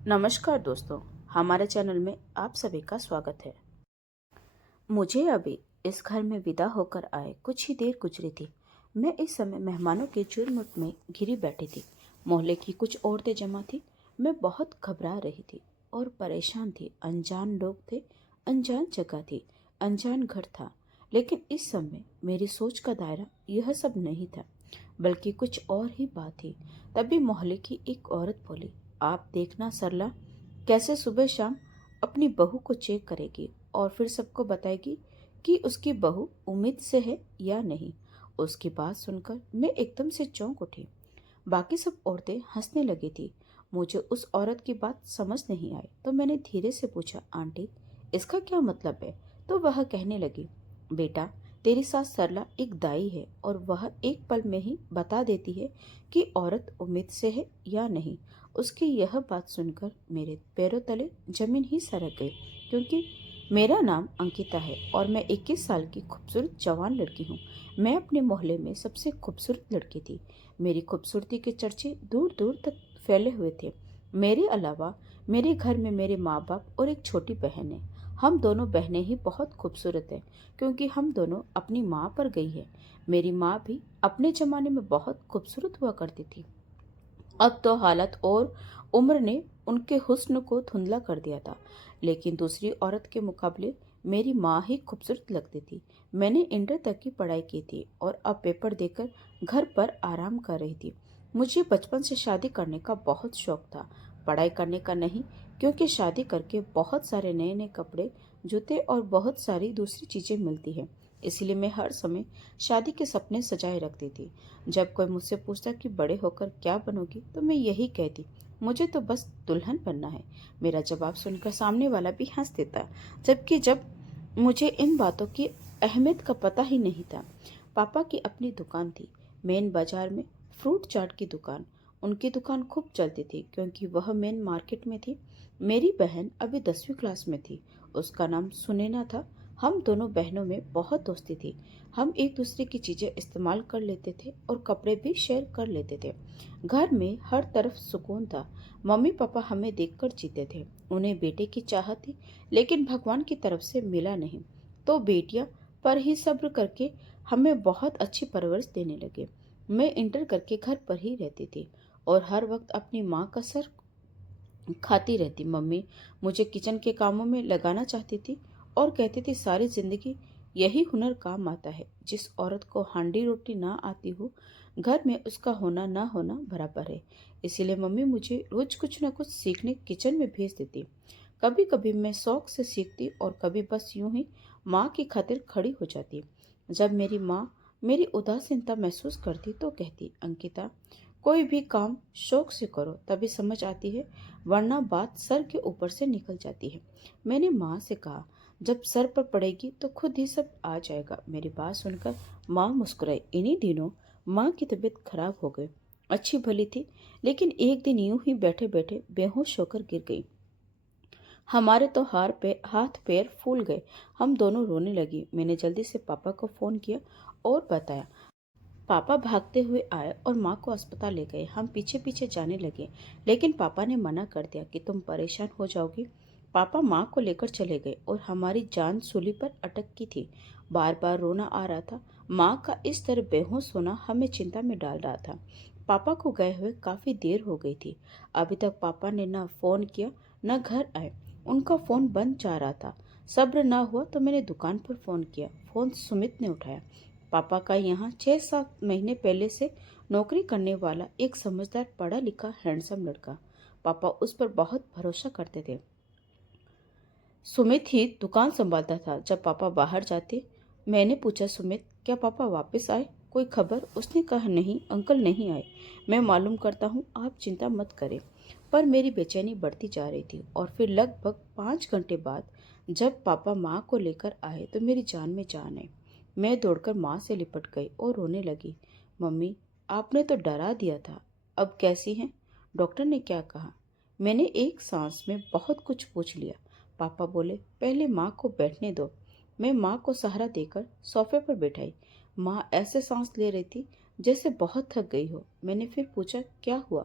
नमस्कार दोस्तों, हमारे चैनल में आप सभी का स्वागत है। मुझे अभी इस घर में विदा होकर आए कुछ ही देर गुजरी थी। मैं इस समय मेहमानों के झुरमुट में घिरी बैठी थी। मोहल्ले की कुछ औरतें जमा थी। मैं बहुत घबरा रही थी और परेशान थी। अनजान लोग थे, अनजान जगह थी, अनजान घर था। लेकिन इस समय मेरी सोच का दायरा यह सब नहीं था, बल्कि कुछ और ही बात थी। तभी मोहल्ले की एक औरत बोली, आप देखना सरला, कैसे सुबह शाम अपनी बहू को चेक करेगी और फिर सबको बताएगी कि उसकी बहू उम्मीद से है या नहीं। उसकी बात सुनकर मैं एकदम से चौंक उठी। बाकी सब औरतें हंसने लगी थी। मुझे उस औरत की बात समझ नहीं आई तो मैंने धीरे से पूछा, आंटी, इसका क्या मतलब है? तो वह कहने लगी, बेटा, तेरी सास सरला एक दाई है और वह एक पल में ही बता देती है कि औरत उम्मीद से है या नहीं। उसकी यह बात सुनकर मेरे पैरों तले जमीन ही सरक गई, क्योंकि मेरा नाम अंकिता है और मैं 21 साल की खूबसूरत जवान लड़की हूँ। मैं अपने मोहल्ले में सबसे खूबसूरत लड़की थी। मेरी खूबसूरती के चर्चे दूर दूर तक फैले हुए थे। मेरे अलावा मेरे घर में मेरे माँ बाप और एक छोटी बहन है। हम दोनों बहनें ही बहुत खूबसूरत हैं, क्योंकि हम दोनों अपनी माँ पर गई है। मेरी माँ भी अपने जमाने में बहुत खूबसूरत हुआ करती थी। अब तो हालत और उम्र ने उनके हुस्न को धुंधला कर दिया था। लेकिन दूसरी औरत के मुकाबले मेरी माँ ही खूबसूरत लगती थी। मैंने इंटर तक की पढ़ाई की थी और अब पेपर देकर घर पर आराम कर रही थी। मुझे बचपन से शादी करने का बहुत शौक था, पढ़ाई करने का नहीं, क्योंकि शादी करके बहुत सारे नए नए कपड़े, जूते और बहुत सारी दूसरी चीजें मिलती हैं। इसलिए मैं हर समय शादी के सपने सजाए रखती थी। जब कोई मुझसे पूछता कि बड़े होकर क्या बनोगी, तो मैं यही कहती, मुझे तो बस दुल्हन बनना है। मेरा जवाब सुनकर सामने वाला भी हंस देता, जब मुझे इन बातों की अहमियत का पता ही नहीं था। पापा की अपनी दुकान थी, मेन बाजार में, फ्रूट चाट की दुकान। उनकी दुकान खूब चलती थी क्योंकि वह मेन मार्केट में थी। मेरी बहन अभी 10वीं क्लास में थी। उसका नाम सुनैना था। हम दोनों बहनों में बहुत दोस्ती थी। हम एक दूसरे की चीजें इस्तेमाल कर लेते थे और कपड़े भी शेयर कर लेते थे। घर में हर तरफ सुकून था। मम्मी पापा हमें देखकर जीते थे। उन्हें बेटे की चाहत थी, लेकिन भगवान की तरफ से मिला नहीं, तो बेटियां पर ही सब्र करके हमें बहुत अच्छी परवरिश देने लगे। मैं इंटर करके घर पर ही रहती थी और हर वक्त अपनी माँ का सर खाती रहती। मम्मी मुझे किचन के कामों में लगाना चाहती थी और कहती थी, सारी जिंदगी यही हुनर काम आता है। जिस औरत को हांडी रोटी ना आती हो, घर में उसका होना ना होना बराबर है। इसीलिए मम्मी मुझे रोज कुछ न कुछ सीखने किचन में भेज देती। कभी कभी मैं शौक से सीखती और कभी बस यूं ही माँ की खातिर खड़ी हो जाती। जब मेरी माँ मेरी उदासीनता महसूस करती तो कहती, अंकिता, कोई भी काम शौक से करो, तभी समझ आती है, वरना बात सर के ऊपर से निकल जाती है। मैंने माँ से कहा, जब सर पर पड़ेगी तो खुद ही सब आ जाएगा। मेरी बात सुनकर माँ मुस्कुराई। इन्हीं दिनों माँ की तबीयत खराब हो गई। अच्छी भली थी, लेकिन एक दिन यूं ही बैठे बैठे बेहोश होकर गिर गई। हमारे तो हाथ पैर फूल गए। हम दोनों रोने लगी। मैंने जल्दी से पापा को फोन किया और बताया। पापा भागते हुए आए और माँ को अस्पताल ले गए। हम पीछे पीछे जाने लगे, लेकिन पापा ने मना कर दिया कि तुम परेशान हो जाओगी। पापा माँ को लेकर चले गए और हमारी जान सूली पर अटक की थी। बार बार रोना आ रहा था। माँ का इस तरह बेहोश होना हमें चिंता में डाल रहा था। पापा को गए हुए काफी देर हो गई थी। अभी तक पापा ने न फोन किया न घर आए। उनका फोन बंद जा रहा था। सब्र न हुआ तो मैंने दुकान पर फोन किया। फोन सुमित ने उठाया। पापा का यहाँ 6-7 महीने पहले से नौकरी करने वाला एक समझदार पढ़ा लिखा हैंडसम लड़का। पापा उस पर बहुत भरोसा करते थे। सुमित ही दुकान संभालता था जब पापा बाहर जाते। मैंने पूछा, सुमित, क्या पापा वापस आए? कोई खबर? उसने कहा, नहीं अंकल, नहीं आए। मैं मालूम करता हूँ, आप चिंता मत करें। पर मेरी बेचैनी बढ़ती जा रही थी और फिर लगभग 5 घंटे बाद जब पापा माँ को लेकर आए तो मेरी जान में जान आई। मैं दौड़कर माँ से लिपट गई और रोने लगी। मम्मी, आपने तो डरा दिया था। अब कैसी हैं? डॉक्टर ने क्या कहा? मैंने एक सांस में बहुत कुछ पूछ लिया। पापा बोले, पहले माँ को बैठने दो। मैं माँ को सहारा देकर सोफे पर बैठाई। माँ ऐसे सांस ले रही थी जैसे बहुत थक गई हो। मैंने फिर पूछा, क्या हुआ?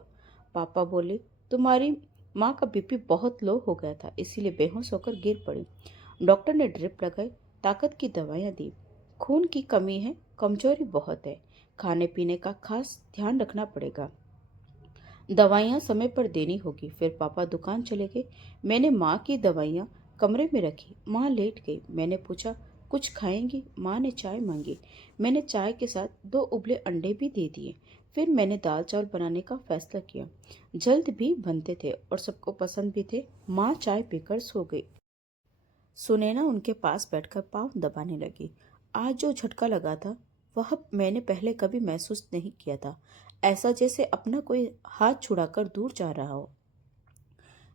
पापा बोले, तुम्हारी माँ का बीपी बहुत लो हो गया था, इसीलिए बेहोश होकर गिर पड़ी। डॉक्टर ने ड्रिप लगाई, ताकत की दवाइयाँ दी। खून की कमी है, कमजोरी बहुत है, खाने पीने का खास ध्यान रखना पड़ेगा, दवाइयाँ समय पर देनी होगी। फिर पापा दुकान चले गए। मैंने माँ की दवाइयाँ कमरे में रखी। माँ लेट गई। मैंने पूछा, कुछ खाएंगी? माँ ने चाय मांगी। मैंने चाय के साथ 2 उबले अंडे भी दे दिए। फिर मैंने दाल चावल बनाने का फैसला किया। जल्द भी बनते थे और सबको पसंद भी थे। माँ चाय पीकर सो गई। सुनैना उनके पास बैठकर पाँव दबाने लगी। आज जो झटका लगा था वह मैंने पहले कभी महसूस नहीं किया था। ऐसा जैसे अपना कोई हाथ छुड़ाकर दूर जा रहा हो।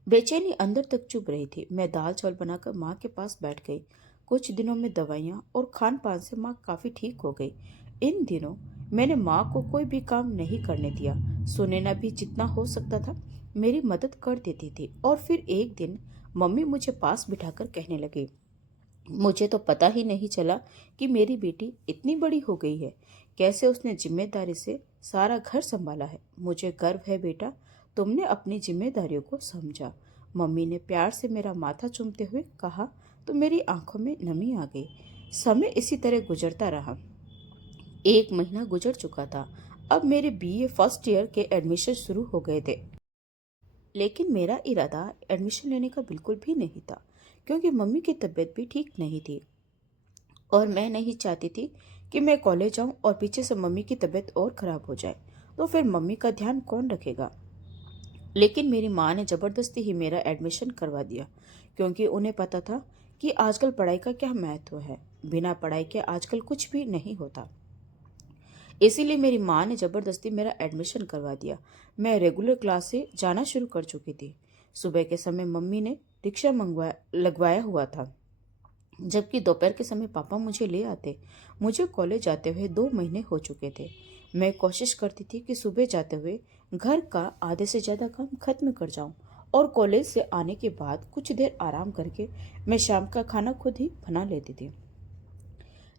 बेचैनी अंदर तक चुभ रही थी। मैं दाल चावल बनाकर माँ के पास बैठ गई। कुछ दिनों में दवाइयाँ और खान पान से माँ काफी ठीक हो गई। इन दिनों मैंने माँ को कोई भी काम नहीं करने दिया। सुनैना भी जितना हो सकता था मेरी मदद कर देती थी। और फिर एक दिन मम्मी मुझे पास बिठाकर कहने लगी, मुझे तो पता ही नहीं चला कि मेरी बेटी इतनी बड़ी हो गई है। कैसे उसने जिम्मेदारी से सारा घर संभाला है। मुझे गर्व है बेटा, तुमने अपनी जिम्मेदारियों को समझा। मम्मी ने प्यार से मेरा माथा चूमते हुए कहा तो मेरी आंखों में नमी आ गई। समय इसी तरह गुजरता रहा। 1 महीना गुजर चुका था। अब मेरे बीए फर्स्ट ईयर के एडमिशन शुरू हो गए थे। लेकिन मेरा इरादा एडमिशन लेने का बिल्कुल भी नहीं था, क्योंकि मम्मी की तबीयत भी ठीक नहीं थी और मैं नहीं चाहती थी कि मैं कॉलेज जाऊं और पीछे से मम्मी की तबीयत और खराब हो जाए, तो फिर मम्मी का ध्यान कौन रखेगा। लेकिन मेरी माँ ने जबरदस्ती ही मेरा एडमिशन करवा दिया, क्योंकि उन्हें पता था कि आजकल पढ़ाई का क्या महत्व है। बिना पढ़ाई के आजकल कुछ भी नहीं होता। इसीलिए मेरी माँ ने जबरदस्ती मेरा एडमिशन करवा दिया। मैं रेगुलर क्लास से जाना शुरू कर चुकी थी। सुबह के समय मम्मी ने रिक्शा मंगवाया लगवाया हुआ था, जबकि दोपहर के समय पापा मुझे ले आते। मुझे कॉलेज जाते हुए 2 महीने हो चुके थे। मैं कोशिश करती थी कि सुबह जाते हुए घर का आधे से ज़्यादा काम खत्म कर जाऊं और कॉलेज से आने के बाद कुछ देर आराम करके मैं शाम का खाना खुद ही बना लेती थी।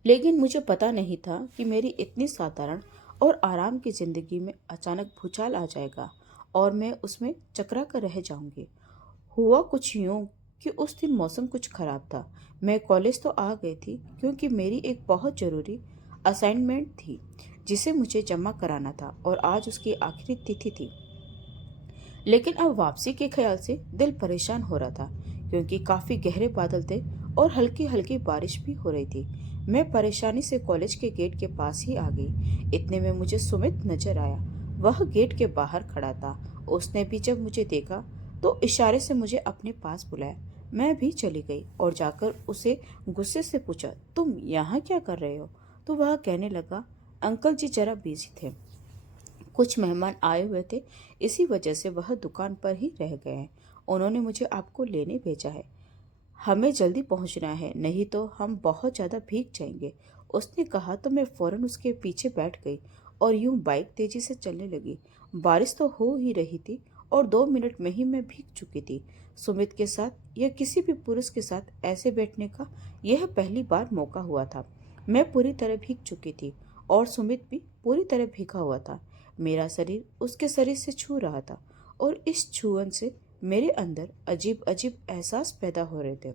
लेकिन मुझे पता नहीं था कि मेरी इतनी साधारण और आराम की जिंदगी में अचानक भूचाल आ जाएगा और मैं उसमें चकरा कर रह जाऊंगी। हुआ कुछ यूं कि उस दिन मौसम कुछ खराब था। मैं कॉलेज तो आ गई थी, क्योंकि मेरी एक बहुत ज़रूरी असाइनमेंट थी जिसे मुझे जमा कराना था और आज उसकी आखिरी तिथि थी। लेकिन अब वापसी के ख्याल से दिल परेशान हो रहा था, क्योंकि काफ़ी गहरे बादल थे और हल्की हल्की बारिश भी हो रही थी। मैं परेशानी से कॉलेज के गेट के पास ही आ गई। इतने में मुझे सुमित नजर आया। वह गेट के बाहर खड़ा था। उसने भी जब मुझे देखा तो इशारे से मुझे अपने पास बुलाया। मैं भी चली गई और जाकर उसे गुस्से से पूछा, तुम यहाँ क्या कर रहे हो? तो वह कहने लगा, अंकल जी जरा बिजी थे, कुछ मेहमान आए हुए थे, इसी वजह से वह दुकान पर ही रह गए हैं। उन्होंने मुझे आपको लेने भेजा है। हमें जल्दी पहुंचना है, नहीं तो हम बहुत ज़्यादा भीग जाएंगे। उसने कहा तो मैं फौरन उसके पीछे बैठ गई और यूं बाइक तेजी से चलने लगी। बारिश तो हो ही रही थी और 2 मिनट में ही मैं भीग चुकी थी। सुमित के साथ या किसी भी पुरुष के साथ ऐसे बैठने का यह पहली बार मौका हुआ था। मैं पूरी तरह भीग चुकी थी और सुमित भी पूरी तरह भीगा हुआ था। मेरा शरीर उसके शरीर से छू रहा था और इस छुअन से मेरे अंदर अजीब अजीब एहसास पैदा हो रहे थे।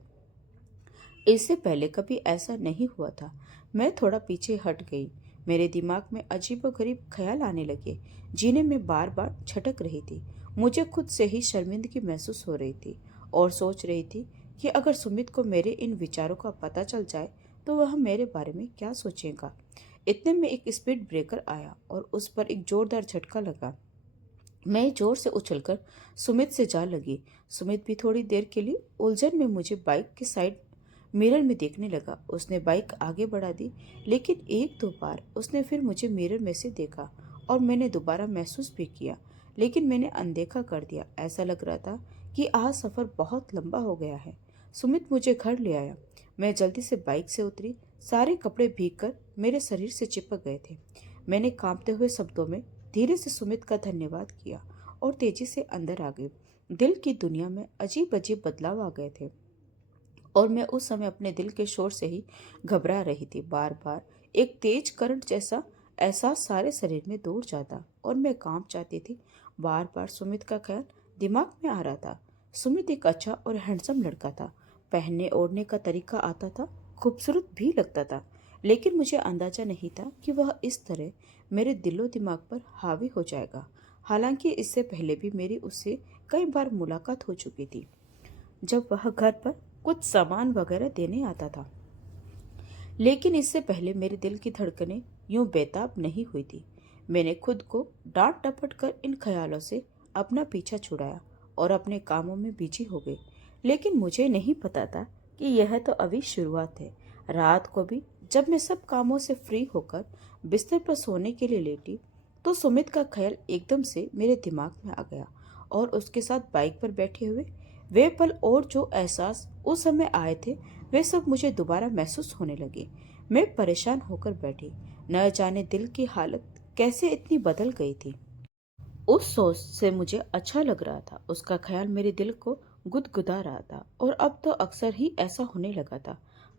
इससे पहले कभी ऐसा नहीं हुआ था। मैं थोड़ा पीछे हट गई। मेरे दिमाग में अजीबोगरीब ख्याल आने लगे, जिन्हें मैं बार बार झटक रही थी। मुझे खुद से ही शर्मिंदगी महसूस हो रही थी और सोच रही थी कि अगर सुमित को मेरे इन विचारों का पता चल जाए तो वह मेरे बारे में क्या सोचेगा। इतने में एक स्पीड ब्रेकर आया और उस पर एक जोरदार झटका लगा। मैं जोर से उछलकर सुमित से जा लगी। सुमित भी थोड़ी देर के लिए उलझन में मुझे बाइक के साइड मिरर में देखने लगा। उसने बाइक आगे बढ़ा दी, लेकिन 1-2 बार उसने फिर मुझे मिरर में से देखा और मैंने दोबारा महसूस भी किया, लेकिन मैंने अनदेखा कर दिया। ऐसा लग रहा था कि आज सफ़र बहुत लंबा हो गया है। सुमित मुझे घर ले आया। मैं जल्दी से बाइक से उतरी। सारे कपड़े भीगकर मेरे शरीर से चिपक गए थे। मैंने कांपते हुए शब्दों में धीरे से सुमित का धन्यवाद किया और तेजी से अंदर आ गई। दिल की दुनिया में अजीब अजीब बदलाव आ गए थे और मैं उस समय अपने दिल के शोर से ही घबरा रही थी। बार बार एक तेज करंट जैसा एहसास सारे शरीर में दौड़ जाता और मैं कांप जाती थी। बार बार सुमित का ख्याल दिमाग में आ रहा था। सुमित एक अच्छा और हैंडसम लड़का था। पहनने ओढ़ने का तरीका आता था, खूबसूरत भी लगता था। लेकिन मुझे अंदाजा नहीं था कि वह इस तरह मेरे दिलो दिमाग पर हावी हो जाएगा। हालांकि इससे पहले भी मेरी उससे कई बार मुलाकात हो चुकी थी, जब वह घर पर कुछ सामान वगैरह देने आता था। लेकिन इससे पहले मेरे दिल की धड़कनें यूं बेताब नहीं हुई थी। मैंने खुद को डांट डपट कर इन ख्यालों से अपना पीछा छुड़ाया और अपने कामों में बिजी हो गई। लेकिन मुझे नहीं पता था कि यह तो अभी शुरुआत है। रात को भी जब मैं सब कामों से फ्री होकर बिस्तर पर सोने के लिए लेटी, तो सुमित का ख्याल एकदम से मेरे दिमाग में आ गया और उसके साथ बाइक पर बैठे हुए वे पल और जो एहसास उस समय आए थे, वे सब मुझे दोबारा महसूस होने लगे। मैं परेशान होकर बैठी, न जाने दिल की हालत कैसे इतनी बदल गई थी। उस सोच से मुझे अच्छा लग रहा था। उसका ख्याल मेरे दिल को गुदगुदा रहा था और अब तो अक्सर ही ऐसा होने लगा था।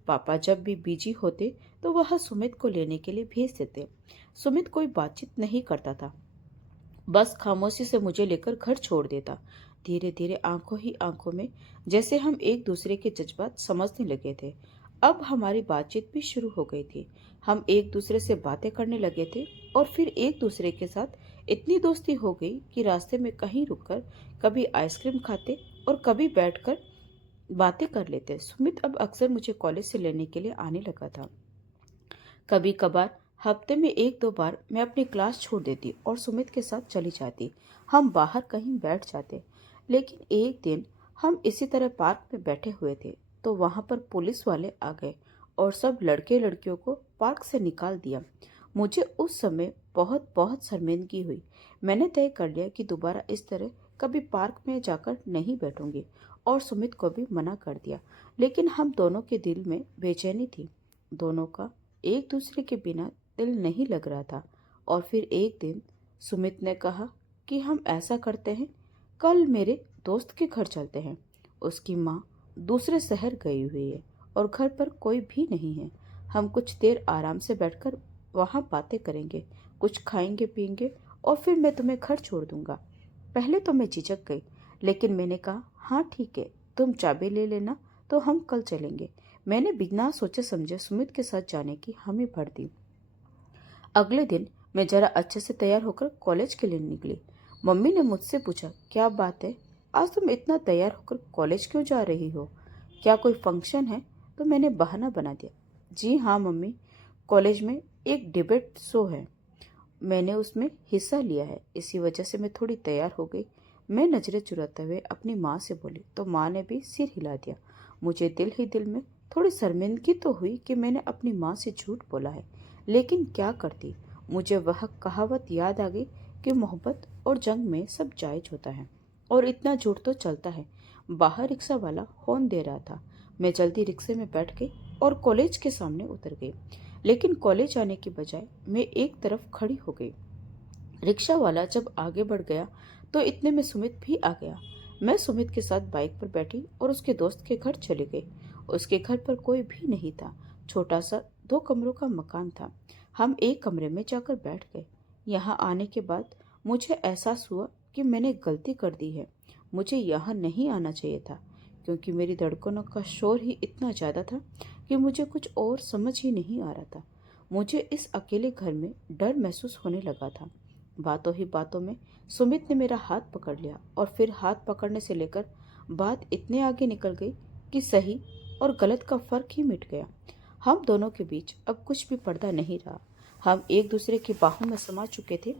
पापा जब भी बिजी होते तो वह सुमित को लेने के लिए भेज देते। सुमित कोई बातचीत नहीं करता था, बस खामोशी से मुझे लेकर घर छोड़ देता। धीरे धीरे आंखों ही आंखों में जैसे हम एक दूसरे के जज्बात समझने लगे थे। अब हमारी बातचीत भी शुरू हो गई थी। हम एक दूसरे से बातें करने लगे थे और फिर एक दूसरे के साथ इतनी दोस्ती हो गई कि रास्ते में कहीं रुककर कभी आइसक्रीम खाते और कभी बैठकर बातें कर लेते। सुमित अब अक्सर मुझे कॉलेज से लेने के लिए आने लगा था। कभी कभार हफ्ते में एक दो बार मैं अपनी क्लास छोड़ देती और सुमित के साथ चली जाती। हम बाहर कहीं बैठ जाते। लेकिन एक दिन हम इसी तरह पार्क में बैठे हुए थे, तो वहां पर पुलिस वाले आ गए और सब लड़के लड़कियों को पार्क से निकाल दिया। मुझे उस समय बहुत बहुत शर्मिंदगी हुई। मैंने तय कर लिया कि दोबारा इस तरह कभी पार्क में जाकर नहीं बैठूंगी और सुमित को भी मना कर दिया। लेकिन हम दोनों के दिल में बेचैनी थी। दोनों का एक दूसरे के बिना दिल नहीं लग रहा था। और फिर एक दिन सुमित ने कहा कि हम ऐसा करते हैं, कल मेरे दोस्त के घर चलते हैं। उसकी माँ दूसरे शहर गई हुई है और घर पर कोई भी नहीं है। हम कुछ देर आराम से बैठकर वहाँ बातें करेंगे, कुछ खाएंगे पिएंगे और फिर मैं तुम्हें घर छोड़ दूंगा। पहले तो मैं झिझक गई, लेकिन मैंने कहा हाँ ठीक है, तुम चाबी ले लेना, तो हम कल चलेंगे। मैंने बिना सोचे समझे सुमित के साथ जाने की हामी भर दी। अगले दिन मैं जरा अच्छे से तैयार होकर कॉलेज के लिए निकली। मम्मी ने मुझसे पूछा, क्या बात है, आज तुम इतना तैयार होकर कॉलेज क्यों जा रही हो? क्या कोई फंक्शन है? तो मैंने बहाना बना दिया, जी हाँ मम्मी, कॉलेज में एक डिबेट शो है, मैंने उसमें हिस्सा लिया है, इसी वजह से मैं थोड़ी तैयार हो गई। मैं नजरें चुराते हुए अपनी माँ से बोली, तो माँ ने भी सिर हिला दिया। मुझे दिल ही दिल में थोड़ी शर्मिंदगी तो हुई कि मैंने अपनी माँ से झूठ बोला है, लेकिन क्या करती। मुझे वह कहावत याद आ गई कि मोहब्बत और जंग में सब जायज होता है और इतना झूठ तो चलता है। बाहर रिक्शा वाला हॉर्न दे रहा था। मैं जल्दी रिक्शे में बैठ गई और कॉलेज के सामने उतर गई। लेकिन कॉलेज आने की बजाय मैं एक तरफ खड़ी हो गई। रिक्शा वाला जब आगे बढ़ गया तो इतने में सुमित भी आ गया। मैं सुमित के साथ बाइक पर बैठी और उसके दोस्त के घर चली गई। उसके घर पर कोई भी नहीं था। छोटा सा 2 कमरों का मकान था। हम एक कमरे में जाकर बैठ गए। यहाँ आने के बाद मुझे एहसास हुआ कि मैंने गलती कर दी है। मुझे यहाँ नहीं आना चाहिए था, क्योंकि मेरी धड़कनों का शोर ही इतना ज़्यादा था कि मुझे कुछ और समझ ही नहीं आ रहा था। मुझे इस अकेले घर में डर महसूस होने लगा था। बातों ही बातों में सुमित ने मेरा हाथ पकड़ लिया और फिर हाथ पकड़ने से लेकर बात इतने आगे निकल गई कि सही और गलत का फर्क ही मिट गया। हम दोनों के बीच अब कुछ भी पर्दा नहीं रहा। हम एक दूसरे की बाहों में समा चुके थे।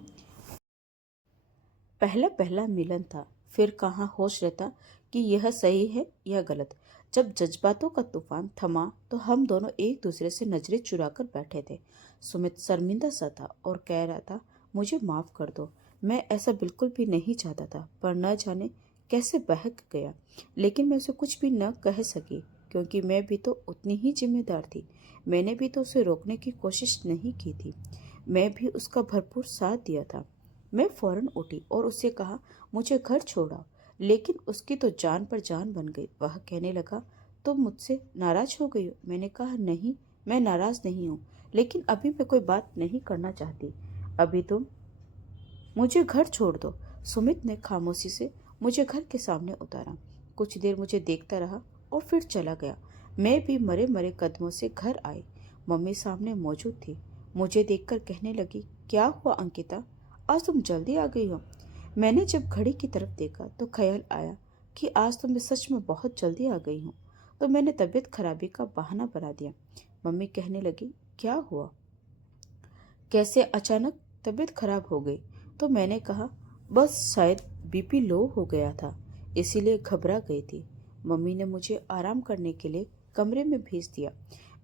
पहला पहला मिलन था, फिर कहाँ होश रहता कि यह सही है या गलत। जब जज्बातों का तूफान थमा तो हम दोनों एक दूसरे से नजरें चुराकर बैठे थे। सुमित शर्मिंदा सा था और कह रहा था, मुझे माफ कर दो, मैं ऐसा बिल्कुल भी नहीं चाहता था, पर न जाने कैसे बहक गया। लेकिन मैं उसे कुछ भी न कह सकी, क्योंकि मैं भी तो उतनी ही जिम्मेदार थी। मैंने भी तो उसे रोकने की कोशिश नहीं की थी, मैं भी उसका भरपूर साथ दिया था। मैं फौरन उठी और उससे कहा, मुझे घर छोड़ा। लेकिन उसकी तो जान पर जान बन गई। वह कहने लगा, तुम मुझसे नाराज हो गई हो? मैंने कहा, नहीं, मैं नाराज नहीं हूँ, लेकिन अभी मैं कोई बात नहीं करना चाहती। अभी तुम मुझे घर छोड़ दो। सुमित ने खामोशी से मुझे घर के सामने उतारा। कुछ देर मुझे देखता रहा और फिर चला गया। मैं भी मरे मरे कदमों से घर आई। मम्मी सामने मौजूद थी। मुझे देखकर कहने लगी, क्या हुआ अंकिता, आज तुम जल्दी आ गई हो। मैंने जब घड़ी की तरफ देखा तो ख्याल आया कि आज तो मैं सच में बहुत जल्दी आ गई हूँ। तो मैंने तबीयत खराबी का बहाना बना दिया। मम्मी कहने लगी, क्या हुआ, कैसे अचानक तबीयत खराब हो गई। तो मैंने कहा, बस शायद बीपी लो हो गया था, इसीलिए घबरा गई थी। मम्मी ने मुझे आराम करने के लिए कमरे में भेज दिया।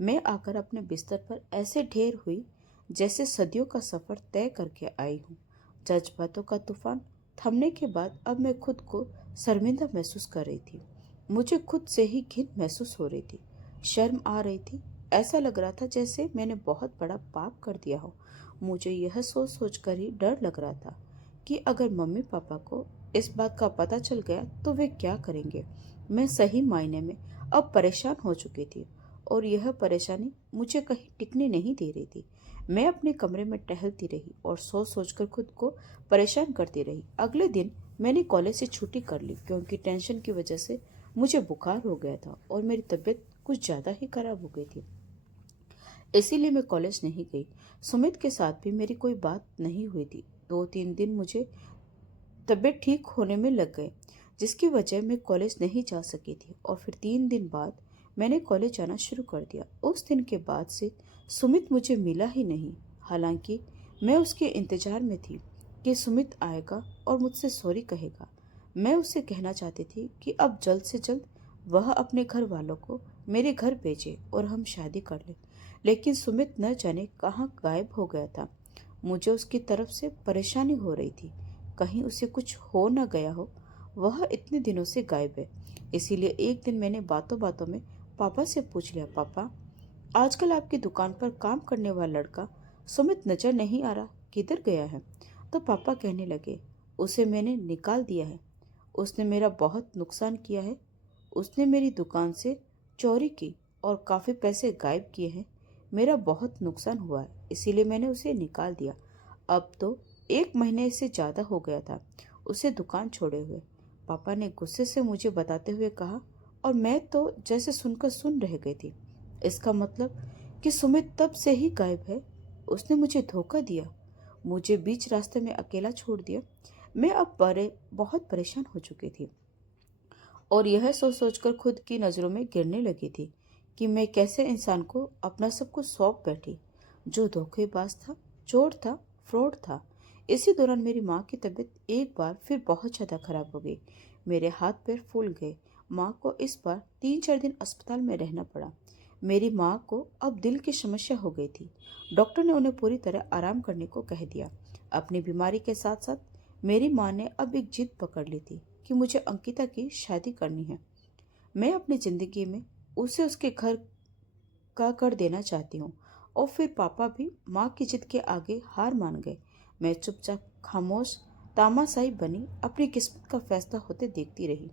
मैं आकर अपने बिस्तर पर ऐसे ढेर हुई जैसे सदियों का सफर तय करके आई हूँ। जज्बातों का तूफान थमने के बाद अब मैं खुद को शर्मिंदा महसूस कर रही थी। मुझे खुद से ही घिन महसूस हो रही थी, शर्म आ रही थी। ऐसा लग रहा था जैसे मैंने बहुत बड़ा पाप कर दिया हो। मुझे यह सोच सोच कर ही डर लग रहा था कि अगर मम्मी पापा को इस बात का पता चल गया तो वे क्या करेंगे। मैं सही मायने में अब परेशान हो चुकी थी और यह परेशानी मुझे कहीं टिकने नहीं दे रही थी। मैं अपने कमरे में टहलती रही और सोच सोचकर खुद को परेशान करती रही। अगले दिन मैंने कॉलेज से छुट्टी कर ली क्योंकि टेंशन की वजह से मुझे बुखार हो गया था और मेरी तबीयत कुछ ज़्यादा ही खराब हो गई थी। इसीलिए मैं कॉलेज नहीं गई। सुमित के साथ भी मेरी कोई बात नहीं हुई थी। 2-3 दिन मुझे तबीयत ठीक होने में लग गए, जिसकी वजह मैं कॉलेज नहीं जा सकी थी और फिर 3 दिन बाद मैंने कॉलेज जाना शुरू कर दिया। उस दिन के बाद से सुमित मुझे मिला ही नहीं। हालांकि मैं उसके इंतजार में थी कि सुमित आएगा और मुझसे सॉरी कहेगा। मैं उससे कहना चाहती थी कि अब जल्द से जल्द वह अपने घर वालों को मेरे घर भेजे और हम शादी कर लें। लेकिन सुमित न जाने कहाँ गायब हो गया था। मुझे उसकी तरफ से परेशानी हो रही थी, कहीं उसे कुछ हो न गया हो। वह इतने दिनों से गायब है। इसीलिए एक दिन मैंने बातों बातों में पापा से पूछ लिया, पापा आजकल आपकी दुकान पर काम करने वाला लड़का सुमित नजर नहीं आ रहा, किधर गया है। तो पापा कहने लगे, उसे मैंने निकाल दिया है, उसने मेरा बहुत नुकसान किया है। उसने मेरी दुकान से चोरी की और काफ़ी पैसे गायब किए हैं। मेरा बहुत नुकसान हुआ है, इसीलिए मैंने उसे निकाल दिया। अब तो 1 महीने से ज़्यादा हो गया था उसे दुकान छोड़े हुए, पापा ने गुस्से से मुझे बताते हुए कहा। और मैं तो जैसे सुनकर सुन रह गई थी। इसका मतलब कि सुमित तब से ही गायब है। उसने मुझे धोखा दिया, मुझे बीच रास्ते में अकेला छोड़ दिया। मैं अब बहुत परेशान हो चुकी थी और यह सोच सोचकर खुद की नज़रों में गिरने लगी थी कि मैं कैसे इंसान को अपना सब कुछ सौंप बैठी, जो धोखेबाज था, चोर था, फ्रॉड था। इसी दौरान मेरी माँ की तबीयत एक बार फिर बहुत ज़्यादा खराब हो गई। मेरे हाथ पैर फूल गए। माँ को इस बार 3-4 दिन अस्पताल में रहना पड़ा। मेरी माँ को अब दिल की समस्या हो गई थी। डॉक्टर ने उन्हें पूरी तरह आराम करने को कह दिया। अपनी बीमारी के साथ साथ मेरी माँ ने अब एक जिद पकड़ ली थी कि मुझे अंकिता की शादी करनी है। मैं अपनी ज़िंदगी में उसे उसके घर का कर देना चाहती हूँ। और फिर पापा भी माँ की जिद के आगे हार मान गए। मैं चुपचाप खामोश तामाशाही बनी, अपनी किस्मत का फैसला होते देखती रही।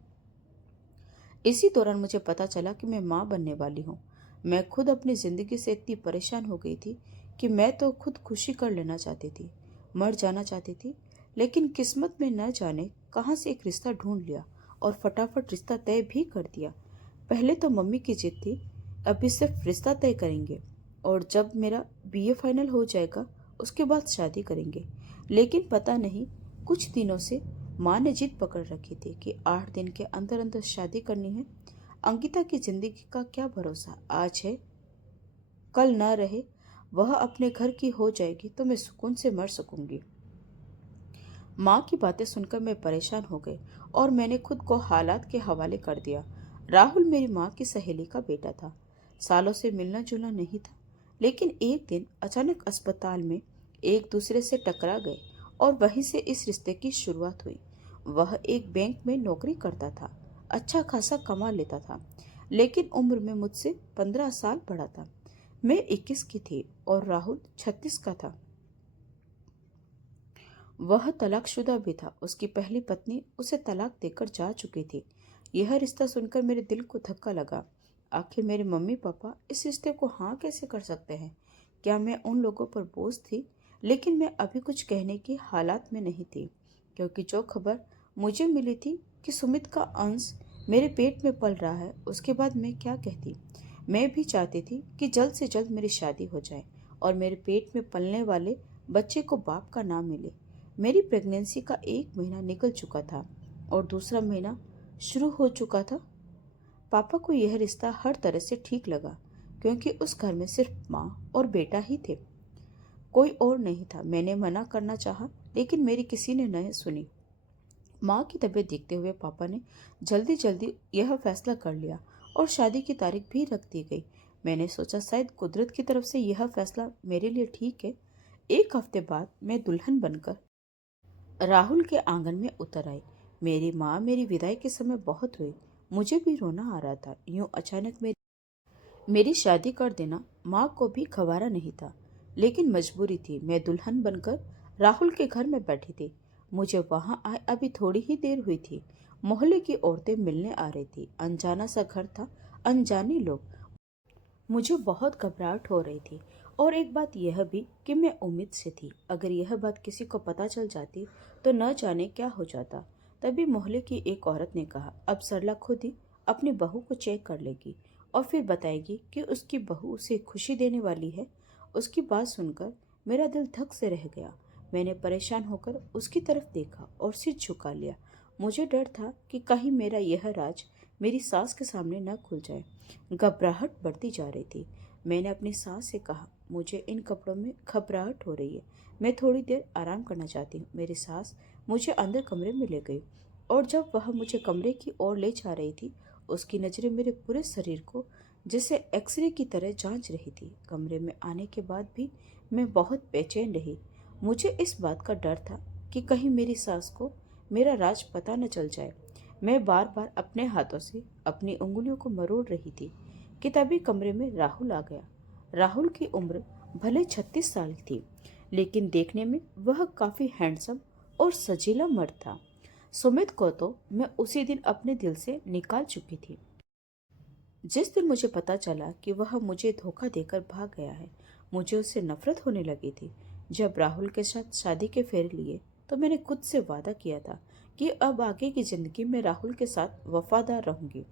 इसी दौरान मुझे पता चला कि मैं माँ बनने वाली हूँ। मैं खुद अपनी ज़िंदगी से इतनी परेशान हो गई थी कि मैं तो खुद खुशी कर लेना चाहती थी, मर जाना चाहती थी। लेकिन किस्मत में न जाने कहाँ से एक रिश्ता ढूंढ लिया और फटाफट रिश्ता तय भी कर दिया। पहले तो मम्मी की जिद थी, अभी सिर्फ रिश्ता तय करेंगे और जब मेरा बीए फाइनल हो जाएगा उसके बाद शादी करेंगे। लेकिन पता नहीं कुछ दिनों से माँ ने जिद पकड़ रखी थी कि 8 दिन के अंदर अंदर शादी करनी है। अंकिता की जिंदगी का क्या भरोसा, आज है कल ना रहे। वह अपने घर की हो जाएगी तो मैं सुकून से मर सकूंगी। माँ की बातें सुनकर मैं परेशान हो गई और मैंने खुद को हालात के हवाले कर दिया। राहुल मेरी माँ की सहेली का बेटा था, सालों से मिलना जुलना नहीं था। लेकिन एक दिन अचानक अस्पताल में एक दूसरे से टकरा गए और वहीं से इस रिश्ते की शुरुआत हुई। वह एक बैंक में नौकरी करता था, अच्छा खासा कमा लेता था, लेकिन उम्र में मुझसे 15 साल बड़ा था। मैं 21 की थी और राहुल 36 का था। वह तलाकशुदा भी था। उसकी पहली पत्नी उसे तलाक देकर जा चुकी थी। यह रिश्ता सुनकर मेरे दिल को धक्का लगा। आखिर मेरे मम्मी पापा इस रिश्ते को हाँ कैसे कर सकते हैं। क्या मैं उन लोगों पर बोझ थी। लेकिन मैं अभी कुछ कहने की हालात में नहीं थी, क्योंकि जो खबर मुझे मिली थी कि सुमित का अंश मेरे पेट में पल रहा है, उसके बाद मैं क्या कहती। मैं भी चाहती थी कि जल्द से जल्द मेरी शादी हो जाए और मेरे पेट में पलने वाले बच्चे को बाप का नाम मिले। मेरी प्रेगनेंसी का 1 महीना निकल चुका था और दूसरा महीना शुरू हो चुका था। पापा को यह रिश्ता हर तरह से ठीक लगा क्योंकि उस घर में सिर्फ माँ और बेटा ही थे, कोई और नहीं था। मैंने मना करना चाहा लेकिन मेरी किसी ने नहीं सुनी। माँ की तबीयत देखते हुए पापा ने जल्दी जल्दी यह फैसला कर लिया और शादी की तारीख भी रख दी गई। मैंने सोचा शायद कुदरत की तरफ से यह फैसला मेरे लिए ठीक है। 1 हफ्ते बाद मैं दुल्हन बनकर राहुल के आंगन में उतर आई। मेरी माँ मेरी विदाई के समय बहुत हुई। मुझे भी रोना आ रहा था। यूं अचानक मेरी शादी कर देना माँ को भी खबारा नहीं था, लेकिन मजबूरी थी। मैं दुल्हन बनकर राहुल के घर में बैठी थी। मुझे वहां आए अभी थोड़ी ही देर हुई थी। मोहल्ले की औरतें मिलने आ रही थी। अनजाना सा घर था, अनजाने लोग। मुझे बहुत घबराहट हो रही थी और एक बात यह भी कि मैं उम्मीद से थी। अगर यह बात किसी को पता चल जाती तो न जाने क्या हो जाता। तभी मोहल्ले की एक औरत ने कहा, अब सरला खुद ही अपनी बहू को चेक कर लेगी और फिर बताएगी कि उसकी बहू उसे खुशी देने वाली है। उसकी बात सुनकर मेरा दिल धक से रह गया। मैंने परेशान होकर उसकी तरफ देखा और सिर झुका लिया। मुझे डर था कि कहीं मेरा यह राज मेरी सास के सामने न खुल जाए। घबराहट बढ़ती जा रही थी। मैंने अपनी सास से कहा, मुझे इन कपड़ों में घबराहट हो रही है, मैं थोड़ी देर आराम करना चाहती हूँ। मेरी सास मुझे अंदर कमरे में ले गई और जब वह मुझे कमरे की ओर ले जा रही थी, उसकी नज़रें मेरे पूरे शरीर को जैसे एक्सरे की तरह जांच रही थी। कमरे में आने के बाद भी मैं बहुत बेचैन रही। मुझे इस बात का डर था कि कहीं मेरी सास को मेरा राज पता न चल जाए। मैं बार बार अपने हाथों से अपनी उंगलियों को मरोड़ रही थी कि तभी कमरे में राहुल आ गया। राहुल की उम्र भले 36 साल थी, लेकिन देखने में वह काफी हैंडसम और सजीला मर्द था। सुमित को तो मैं उसी दिन अपने दिल से निकाल चुकी थी। जिस दिन मुझे पता चला कि वह मुझे धोखा देकर भाग गया है, मुझे उससे नफरत होने लगी थी। जब राहुल के साथ शादी के फेरे लिए तो मैंने खुद से वादा किया था कि अब आगे की जिंदगी में राहुल के साथ वफादार रहूंगी,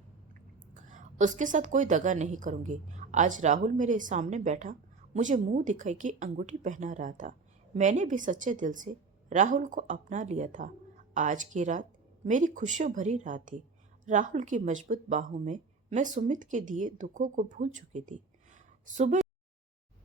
उसके साथ कोई दगा नहीं करूंगी। आज राहुल मेरे सामने बैठा मुझे मुंह दिखाई की अंगूठी पहना रहा था। मैंने भी सच्चे दिल से राहुल को अपना लिया था। आज की रात मेरी खुशियों भरी रात थी। राहुल की मजबूत बाहों में मैं सुमित के दिए दुखों को भूल चुकी थी। सुबह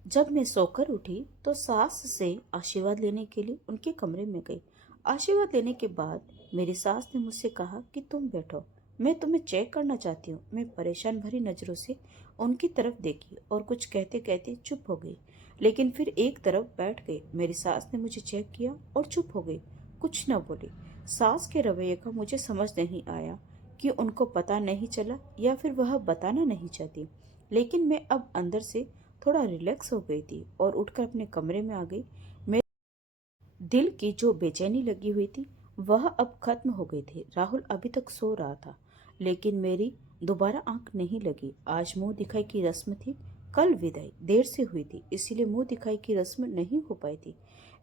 जब मैं सोकर उठी तो सास से आशीर्वाद लेने के लिए उनके कमरे में गई। आशीर्वाद लेने के बाद मेरी सास ने मुझसे कहा कि तुम बैठो, मैं तुम्हें चेक करना चाहती हूँ। मैं परेशान भरी नजरों से उनकी तरफ देखी और कुछ कहते कहते चुप हो गई, लेकिन फिर एक तरफ बैठ गई। मेरी सास ने मुझे चेक किया और चुप हो गई, कुछ न बोली। सास के रवैये का मुझे समझ नहीं आया कि उनको पता नहीं चला या फिर वह बताना नहीं चाहती, लेकिन मैं अब अंदर से थोड़ा रिलैक्स हो गई थी और उठकर अपने कमरे में आ गई। मेरे दिल की जो बेचैनी लगी हुई थी वह अब खत्म हो गई थी। राहुल अभी तक सो रहा था, लेकिन मेरी दोबारा आंख नहीं लगी। आज मुंह दिखाई की रस्म थी। कल विदाई देर से हुई थी, इसीलिए मुंह दिखाई की रस्म नहीं हो पाई थी।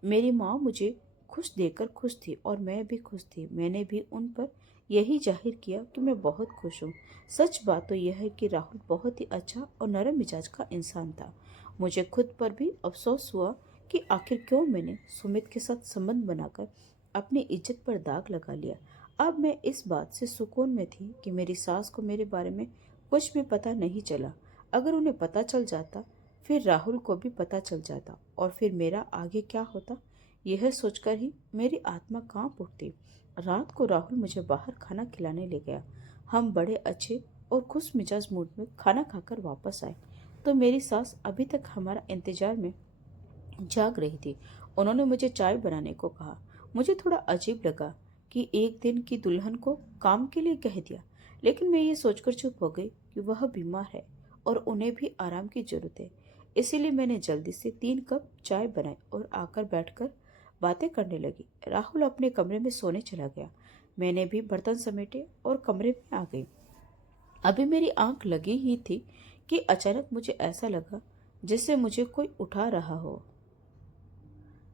मेरी माँ मुझे खुश देखकर खुश थी और मैं भी खुश थी। मैंने भी उन पर यही जाहिर किया कि मैं बहुत खुश हूँ। सच बात तो यह है कि राहुल बहुत ही अच्छा और नरम मिजाज का इंसान था। मुझे खुद पर भी अफसोस हुआ कि आखिर क्यों मैंने सुमित के साथ संबंध बनाकर अपनी इज्जत पर दाग लगा लिया। अब मैं इस बात से सुकून में थी कि मेरी सास को मेरे बारे में कुछ भी पता नहीं चला। अगर उन्हें पता चल जाता फिर राहुल को भी पता चल जाता और फिर मेरा आगे क्या होता, यह सोचकर ही मेरी आत्मा कांप उठती। रात को राहुल मुझे बाहर खाना खिलाने ले गया। हम बड़े अच्छे और खुश मिजाज मूड में खाना खाकर वापस आए तो मेरी सास अभी तक हमारा इंतजार में जाग रही थी। उन्होंने मुझे चाय बनाने को कहा। मुझे थोड़ा अजीब लगा कि एक दिन की दुल्हन को काम के लिए कह दिया, लेकिन मैं ये सोचकर चुप हो गई कि वह बीमार है और उन्हें भी आराम की जरूरत है। इसीलिए मैंने जल्दी से 3 कप चाय बनाई और आकर बैठकर बातें करने लगी। राहुल अपने कमरे में सोने चला गया। मैंने भी बर्तन समेटे और कमरे में आ गई। अभी मेरी आंख लगी ही थी कि अचानक मुझे ऐसा लगा जैसे मुझे कोई उठा रहा हो।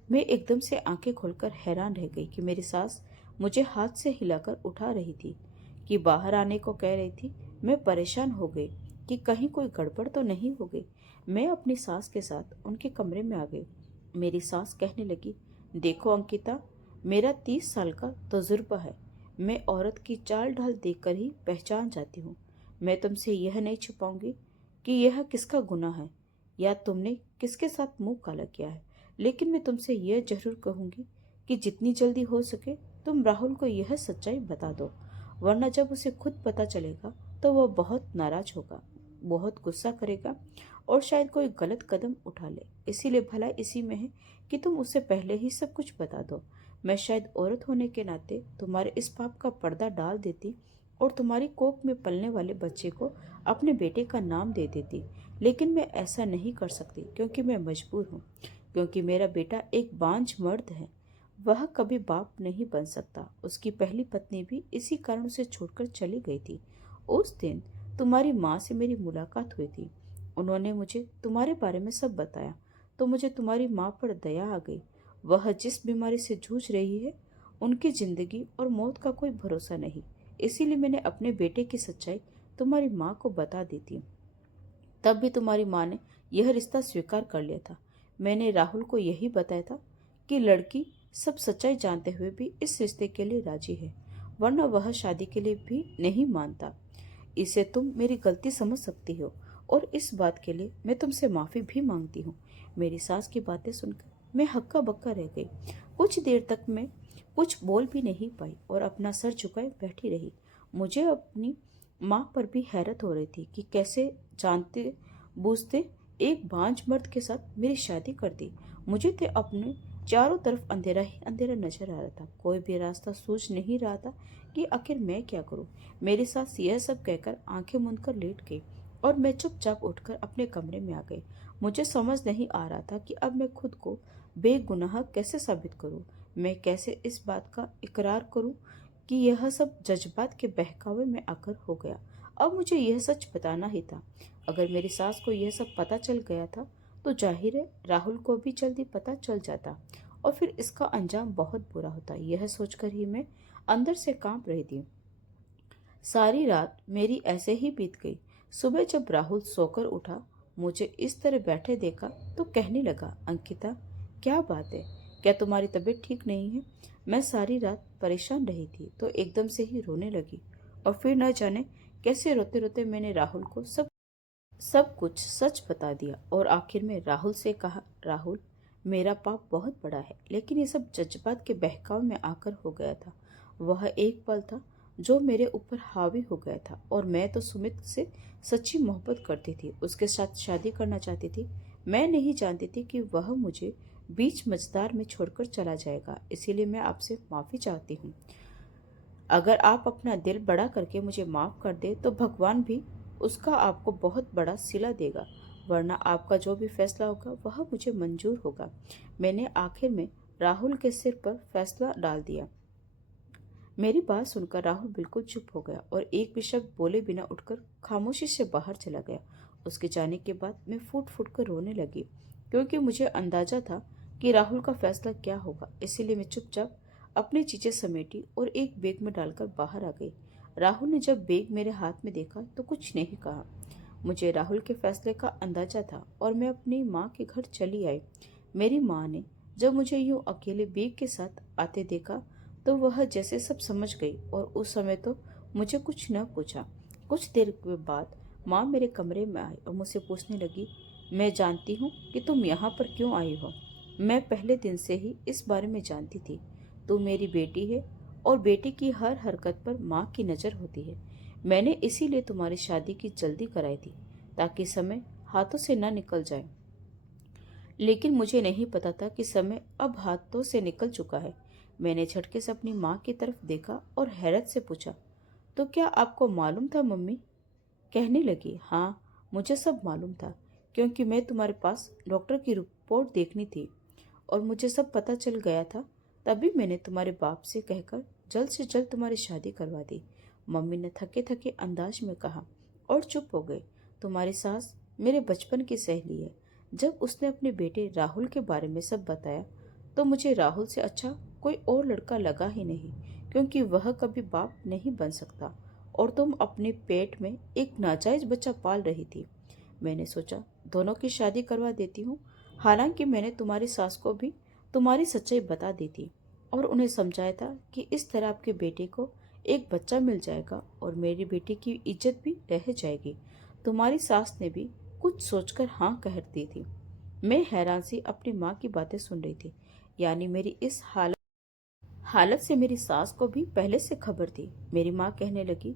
मैं एकदम से आंखें खोलकर हैरान रह गई कि मेरी सास मुझे हाथ से हिलाकर उठा रही थी कि बाहर आने को कह रही थी। मैं परेशान हो गई कि कहीं कोई गड़बड़ तो नहीं हो गई। मैं अपनी सास के साथ उनके कमरे में आ गई। मेरी सास कहने लगी, देखो अंकिता, मेरा 30 साल का तजुर्बा है। मैं औरत की चाल ढाल देखकर ही पहचान जाती हूँ। मैं तुमसे यह नहीं छुपाऊंगी कि यह किसका गुनाह है या तुमने किसके साथ मुंह काला किया है, लेकिन मैं तुमसे यह जरूर कहूंगी कि जितनी जल्दी हो सके तुम राहुल को यह सच्चाई बता दो, वरना जब उसे खुद पता चलेगा तो वह बहुत नाराज होगा, बहुत गुस्सा करेगा और शायद कोई गलत कदम उठा ले। इसीलिए भला इसी में है कि तुम उसे पहले ही सब कुछ बता दो। मैं शायद औरत होने के नाते तुम्हारे इस पाप का पर्दा डाल देती और तुम्हारी कोख में पलने वाले बच्चे को अपने बेटे का नाम दे देती, लेकिन मैं ऐसा नहीं कर सकती क्योंकि मैं मजबूर हूँ, क्योंकि मेरा बेटा एक बांझ मर्द है। वह कभी बाप नहीं बन सकता। उसकी पहली पत्नी भी इसी कारण उसे छोड़कर चली गई थी। उस दिन तुम्हारी माँ से मेरी मुलाकात हुई थी। उन्होंने मुझे तुम्हारे बारे में सब बताया तो मुझे तुम्हारी माँ पर दया आ गई। वह जिस बीमारी से जूझ रही है, उनकी जिंदगी और मौत का कोई भरोसा नहीं। इसीलिए मैंने अपने बेटे की सच्चाई तुम्हारी माँ को बता दी थी। तब भी तुम्हारी माँ ने यह रिश्ता स्वीकार कर लिया था। मैंने राहुल को यही बताया था कि लड़की सब सच्चाई जानते हुए भी इस रिश्ते के लिए राजी है, वरना वह शादी के लिए भी नहीं मानता। इसे तुम मेरी गलती समझ सकती हो और इस बात के लिए मैं तुमसे माफी भी मांगती हूँ। मेरी सास की बातें सुनकर मैं हक्का बक्का रह गई। कुछ देर तक मैं कुछ बोल भी नहीं पाई और अपना सर झुकाए बैठी रही। मुझे अपनी माँ पर भी हैरत हो रही थी कि कैसे जानते बूझते एक बांझ मर्द के साथ मेरी शादी कर दी। मुझे तो अपने चारों तरफ अंधेरा ही अंधेरा नजर आ रहा था। कोई भी रास्ता सूझ नहीं रहा था कि आखिर मैं क्या करूं। मेरी सास यह सब कहकर आंखें मूंद कर लेट गई और मैं चुपचाप उठकर अपने कमरे में आ गई। मुझे समझ नहीं आ रहा था कि अब मैं खुद को बेगुनाह कैसे साबित करूं। मैं कैसे इस बात का इकरार करूं कि यह सब जज्बात के बहकावे में आकर हो गया। अब मुझे यह सच बताना ही था। अगर मेरी सास को यह सब पता चल गया था तो जाहिर है राहुल को भी जल्दी पता चल जाता और फिर इसका अंजाम बहुत बुरा होता। यह सोचकर ही मैं अंदर से कांप रही थी। सारी रात मेरी ऐसे ही बीत गई। सुबह जब राहुल सोकर उठा, मुझे इस तरह बैठे देखा तो कहने लगा, अंकिता, क्या बात है? क्या तुम्हारी तबीयत ठीक नहीं है? मैं सारी रात परेशान रही थी तो एकदम से ही रोने लगी और फिर न जाने कैसे रोते रोते मैंने राहुल को सब सब कुछ सच बता दिया और आखिर में राहुल से कहा, राहुल, मेरा पाप बहुत बड़ा है, लेकिन ये सब जज्बात के बहकाव में आकर हो गया था। वह एक पल था जो मेरे ऊपर हावी हो गया था और मैं तो सुमित से सच्ची मोहब्बत करती थी, उसके साथ शादी करना चाहती थी। मैं नहीं जानती थी कि वह मुझे बीच मझधार में छोड़कर चला जाएगा। इसीलिए मैं आपसे माफी चाहती हूँ। अगर आप अपना दिल बड़ा करके मुझे माफ कर दे तो भगवान भी उसका आपको बहुत बड़ा सिला देगा, वरना आपका जो भी फैसला होगा वह मुझे मंजूर होगा। मैंने आखिर में राहुल के सिर पर फैसला डाल दिया। मेरी बात सुनकर राहुल बिल्कुल चुप हो गया और एक भी शब्द बोले बिना उठकर खामोशी से बाहर चला गया। उसके जाने के बाद मैं फूट फूट कर रोने लगी, क्योंकि मुझे अंदाजा था कि राहुल का फैसला क्या होगा। इसीलिए मैं चुपचाप अपनी चीजें समेटी और एक बैग में डालकर बाहर आ गई। राहुल ने जब बैग मेरे हाथ में देखा तो कुछ नहीं कहा। मुझे राहुल के फैसले का अंदाजा था और मैं अपनी माँ के घर चली आई। मेरी माँ ने जब मुझे यूं अकेले बैग के साथ आते देखा तो वह जैसे सब समझ गई और उस समय तो मुझे कुछ न पूछा। कुछ देर के बाद माँ मेरे कमरे में आई और मुझसे पूछने लगी, मैं जानती हूँ कि तुम यहाँ पर क्यों आई हो। मैं पहले दिन से ही इस बारे में जानती थी। तू मेरी बेटी है और बेटी की हर हरकत पर माँ की नज़र होती है। मैंने इसीलिए तुम्हारी शादी की जल्दी कराई थी ताकि समय हाथों से न निकल जाए, लेकिन मुझे नहीं पता था कि समय अब हाथों से निकल चुका है। मैंने झटके से अपनी माँ की तरफ देखा और हैरत से पूछा, तो क्या आपको मालूम था मम्मी? कहने लगी, हाँ, मुझे सब मालूम था, क्योंकि मैं तुम्हारे पास डॉक्टर की रिपोर्ट देखनी थी और मुझे सब पता चल गया था। तभी मैंने तुम्हारे बाप से कहकर जल्द से जल्द तुम्हारी शादी करवा दी। मम्मी ने थके थके अंदाज में कहा और चुप हो गए। तुम्हारी सास मेरे बचपन की सहेली है। जब उसने अपने बेटे राहुल के बारे में सब बताया तो मुझे राहुल से अच्छा कोई और लड़का लगा ही नहीं, क्योंकि वह कभी बाप नहीं बन सकता और तुम अपने पेट में एक नाजायज बच्चा पाल रही थी। मैंने सोचा दोनों की शादी करवा देती हूँ। हालांकि मैंने तुम्हारी सास को भी तुम्हारी सच्चाई बता दी थी और उन्हें समझाया था कि इस तरह आपके बेटे को एक बच्चा मिल जाएगा और मेरी बेटी की इज्जत भी रह जाएगी। तुम्हारी सास ने भी कुछ सोचकर हाँ कह दी थी। मैं हैरान सी अपनी माँ की बातें सुन रही थी। यानी मेरी इस हालत से मेरी सास को भी पहले से खबर थी। मेरी माँ कहने लगी,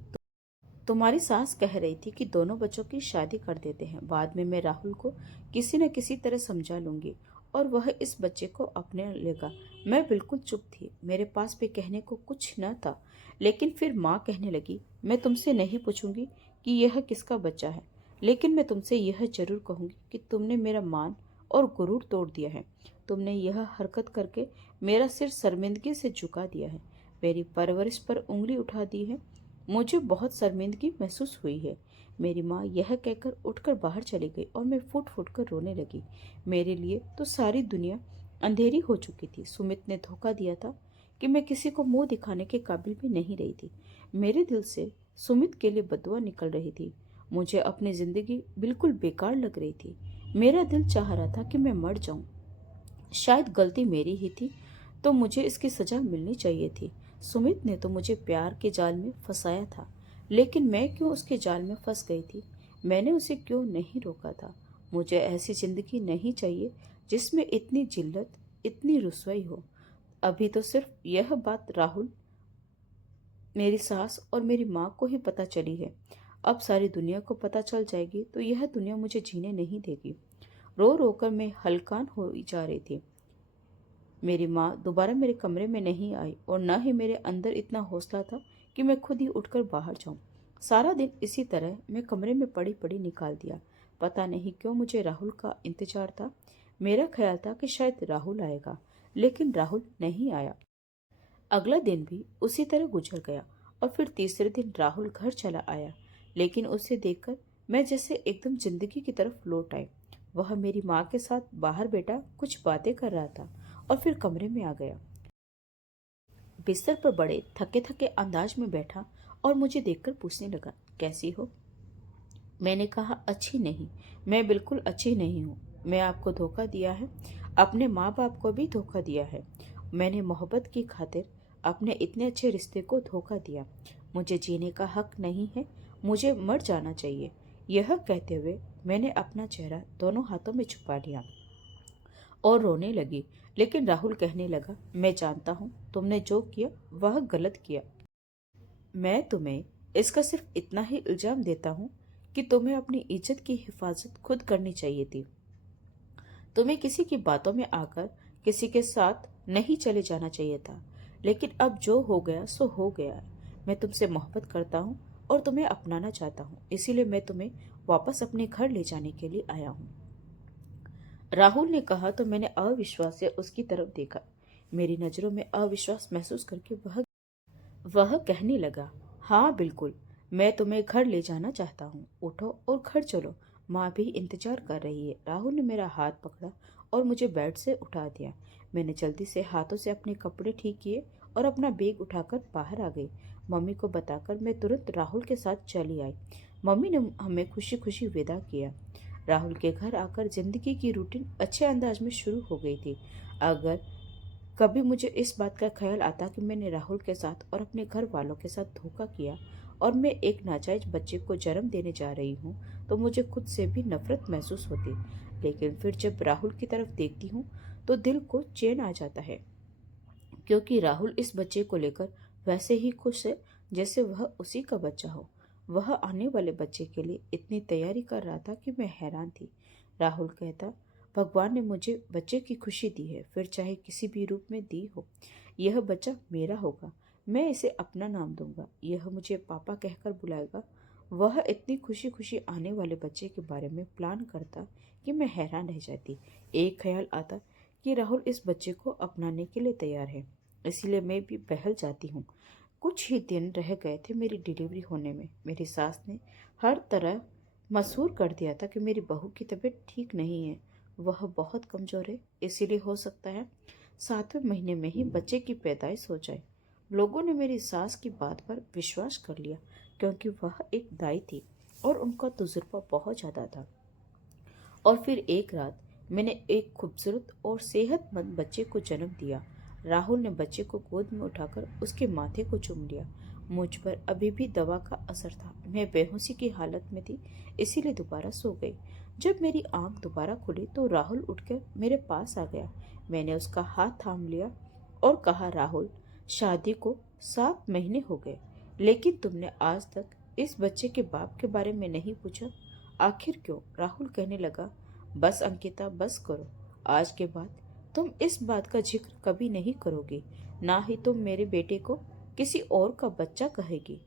तुम्हारी सास कह रही थी कि दोनों बच्चों की शादी कर देते हैं, बाद में मैं राहुल को किसी न किसी तरह समझा लूंगी और वह इस बच्चे को अपने लेगा। मैं बिल्कुल चुप थी, मेरे पास भी कहने को कुछ न था। लेकिन फिर माँ कहने लगी, मैं तुमसे नहीं पूछूंगी कि यह किसका बच्चा है, लेकिन मैं तुमसे यह जरूर कहूंगी कि तुमने मेरा मान और गुरूर तोड़ दिया है। तुमने यह हरकत करके मेरा सिर शर्मिंदगी से झुका दिया है, मेरी परवरिश पर उंगली उठा दी है। मुझे बहुत शर्मिंदगी महसूस हुई है। मेरी माँ यह कहकर उठकर बाहर चली गई और मैं फुट फुट कर रोने लगी। मेरे लिए तो सारी दुनिया अंधेरी हो चुकी थी। सुमित ने धोखा दिया था कि मैं किसी को मुंह दिखाने के काबिल भी नहीं रही थी। मेरे दिल से सुमित के लिए बदुआ निकल रही थी। मुझे अपनी जिंदगी बिल्कुल बेकार लग रही थी। मेरा दिल चाह रहा था कि मैं मर जाऊं। शायद गलती मेरी ही थी, तो मुझे इसकी सजा मिलनी चाहिए थी। सुमित ने तो मुझे प्यार के जाल में फंसाया था, लेकिन मैं क्यों उसके जाल में फंस गई थी? मैंने उसे क्यों नहीं रोका था? मुझे ऐसी जिंदगी नहीं चाहिए जिसमें इतनी जिल्लत, इतनी रुसवाई हो। अभी तो सिर्फ यह बात राहुल, मेरी सास और मेरी माँ को ही पता चली है। अब सारी दुनिया को पता चल जाएगी तो यह दुनिया मुझे जीने नहीं देगी। रो रो कर मैं हलकान हो जा रही थी। मेरी माँ दोबारा मेरे कमरे में नहीं आई और न ही मेरे अंदर इतना हौसला था कि मैं खुद ही उठकर बाहर जाऊं। सारा दिन इसी तरह मैं कमरे में पड़ी पड़ी निकाल दिया। पता नहीं क्यों मुझे राहुल का इंतजार था। मेरा ख्याल था कि शायद राहुल आएगा, लेकिन राहुल नहीं आया। अगला दिन भी उसी तरह गुजर गया और फिर तीसरे दिन राहुल घर चला आया, लेकिन उसे देखकर मैं जैसे एकदम जिंदगी की तरफ लौट आई। वह मेरी माँ के साथ बाहर बैठा कुछ बातें कर रहा था और फिर कमरे में आ गया। बिस्तर पर बड़े थके थके अंदाज में बैठा और मुझे देखकर पूछने लगा, कैसी हो? मैंने कहा, अच्छी नहीं, मैं बिल्कुल अच्छी नहीं हूँ। मैं आपको धोखा दिया है, अपने माँ बाप को भी धोखा दिया है। मैंने मोहब्बत की खातिर अपने इतने अच्छे रिश्ते को धोखा दिया। मुझे जीने का हक नहीं है, मुझे मर जाना चाहिए। यह कहते हुए मैंने अपना चेहरा दोनों हाथों में छुपा लिया और रोने लगी। लेकिन राहुल कहने लगा, मैं जानता हूँ तुमने जो किया वह गलत किया। मैं तुम्हें इसका सिर्फ इतना ही इल्जाम देता हूँ कि तुम्हें अपनी इज्जत की हिफाजत खुद करनी चाहिए थी। तुम्हें किसी की बातों में आकर किसी के साथ नहीं चले जाना चाहिए था। लेकिन अब जो हो गया सो हो गया है। मैं तुमसे मोहब्बत करता हूँ और तुम्हें अपनाना चाहता हूँ, इसीलिए मैं तुम्हें वापस अपने घर ले जाने के लिए आया हूँ। राहुल ने कहा तो मैंने अविश्वास से उसकी तरफ देखा। मेरी नजरों में अविश्वास महसूस करके वह कहने लगा, हाँ बिल्कुल, मैं तुम्हें घर ले जाना चाहता हूँ। उठो और घर चलो, माँ भी इंतजार कर रही है। राहुल ने मेरा हाथ पकड़ा और मुझे बेड से उठा दिया। मैंने जल्दी से हाथों से अपने कपड़े ठीक किए और अपना बैग उठाकर बाहर आ गई। मम्मी को बताकर मैं तुरंत राहुल के साथ चली आई। मम्मी ने हमें खुशी खुशी विदा किया। राहुल के घर आकर जिंदगी की रूटीन अच्छे अंदाज में शुरू हो गई थी। अगर कभी मुझे इस बात का ख्याल आता कि मैंने राहुल के साथ और अपने घर वालों के साथ धोखा किया और मैं एक नाजायज बच्चे को जन्म देने जा रही हूँ, तो मुझे खुद से भी नफरत महसूस होती। लेकिन फिर जब राहुल की तरफ देखती हूँ तो दिल को चैन आ जाता है, क्योंकि राहुल इस बच्चे को लेकर वैसे ही खुश है जैसे वह उसी का बच्चा हो। वह आने वाले बच्चे के लिए इतनी तैयारी कर रहा था कि मैं हैरान थी। राहुल कहता, भगवान ने मुझे बच्चे की खुशी दी है, फिर चाहे किसी भी रूप में दी हो। यह बच्चा मेरा होगा, मैं इसे अपना नाम दूंगा, यह मुझे पापा कहकर बुलाएगा। वह इतनी खुशी खुशी आने वाले बच्चे के बारे में प्लान करता कि मैं हैरान रह जाती। एक ख्याल आता कि राहुल इस बच्चे को अपनाने के लिए तैयार है, इसीलिए मैं भी बहल जाती हूँ। कुछ ही दिन रह गए थे मेरी डिलीवरी होने में। मेरी सास ने हर तरह मशहूर कर दिया था कि मेरी बहू की तबीयत ठीक नहीं है, वह बहुत कमज़ोर है, इसीलिए हो सकता है 7वें महीने में ही बच्चे की पैदाइश हो जाए। लोगों ने मेरी सास की बात पर विश्वास कर लिया क्योंकि वह एक दाई थी और उनका तजुर्बा बहुत ज़्यादा था। और फिर एक रात मैंने एक खूबसूरत और सेहतमंद बच्चे को जन्म दिया। राहुल ने बच्चे को गोद में उठाकर उसके माथे को चूम लिया। मुझ पर अभी भी दवा का असर था। मैं बेहोशी की हालत में थी, इसीलिए दोबारा सो गई। जब मेरी आंख दोबारा खुली तो राहुल उठकर मेरे पास आ गया। मैंने उसका हाथ थाम लिया और कहा, राहुल, शादी को 7 महीने हो गए, लेकिन तुमने आज तक इस बच्चे के बाप के बारे में नहीं पूछा। आखिर क्यों? राहुल कहने लगा, बस अंकिता, बस करो। आज के बाद तुम इस बात का जिक्र कभी नहीं करोगी, ना ही तुम मेरे बेटे को किसी और का बच्चा कहेगी।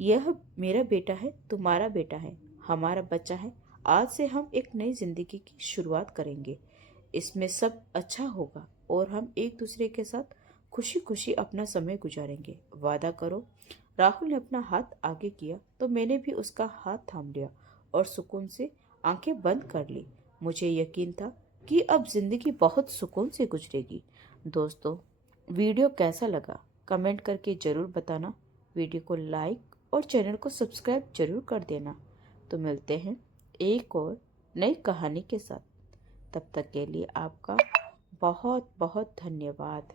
यह मेरा बेटा है, तुम्हारा बेटा है, हमारा बच्चा है। आज से हम एक नई जिंदगी की शुरुआत करेंगे। इसमें सब अच्छा होगा और हम एक दूसरे के साथ खुशी खुशी अपना समय गुजारेंगे। वादा करो। राहुल ने अपना हाथ आगे किया तो मैंने भी उसका हाथ थाम लिया और सुकून से आंखें बंद कर ली। मुझे यकीन था कि अब जिंदगी बहुत सुकून से गुजरेगी। दोस्तों, वीडियो कैसा लगा कमेंट करके ज़रूर बताना। वीडियो को लाइक और चैनल को सब्सक्राइब जरूर कर देना। तो मिलते हैं एक और नई कहानी के साथ। तब तक के लिए आपका बहुत बहुत धन्यवाद।